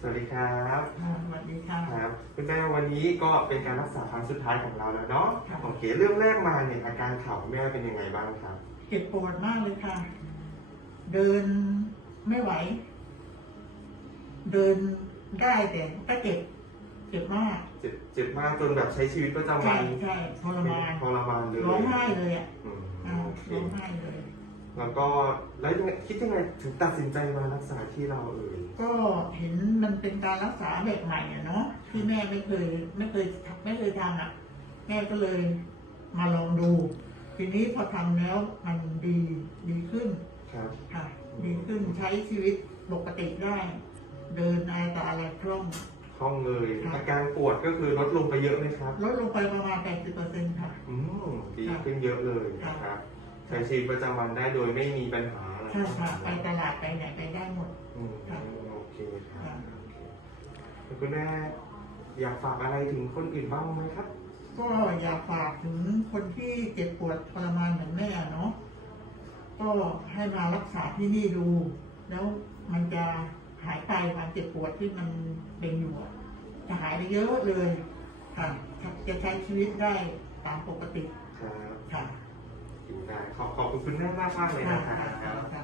สวัสดีครับค่ะสวัสดีค่ะครับคุณแม่วันนี้ก็เป็นการรักษาครั้งสุดท้ายของเราแล้วเนาะครับโอเคเรื่องแรกมาเนี่ยอาการเข่าแม่เป็นยังไงบ้างครับเจ็บปวดมากเลยค่ะ เดินไม่ไหว เดินได้แต่ก็เจ็บเจ็บมากเจ็บเจ็บมากจนแบบใช้ชีวิตประจำวัใช่นใช่ทรมานทรมานเลยร้องไห้เลยอะอืมอ่าโอเคร้องไห้เลย แล้วก็แล้วยังไงคิดยังไงถึงตัดสินใจมารักษาที่เราเอ่ยก็เห็นมันเป็นการรักษาแบบใหม่อะเนาะที่แม่ไม่เคยไม่เคยไม่เคยทำอะ แม่ก็เลยมาลองดู ทีนี้พอทำแล้วมันดีดีขึ้นครับ ค่ะ ดีขึ้นใช้ชีวิตปกติได้ เดินอะไรต่ออะไรคล่อง ห้องเลยครับอาการปวดก็คือลดลงไปเยอะไหมครับ ลดลงไปประมาณ 80%ค่ะ อืมดีขึ้นเยอะเลยนะคครัรับบ ใช้ชีวิตประจำวันได้โดยไม่มีปัญหาอะไรใช่ค่ะไปตลาดไปไหนไปได้หมด อืมครับโอเคครับครับโอเคแล้วคุณแม่อยากฝากอะไรถึงคนอื่นบ้างไหมครับ ก็อยากฝากถึงคนที่เจ็บปวดทรมานเหมือนแม่เนาะก็ให้มารักษาที่นี่ดู แล้วมันจะหายไปความเจ็บปวดที่มันเป็นอยู่อะจะหายไปเยอะเลยค่ะจะใช้ชีวิตได้ตามปกติ คุณแม่มากมากๆเลยนะครับ ค่ะ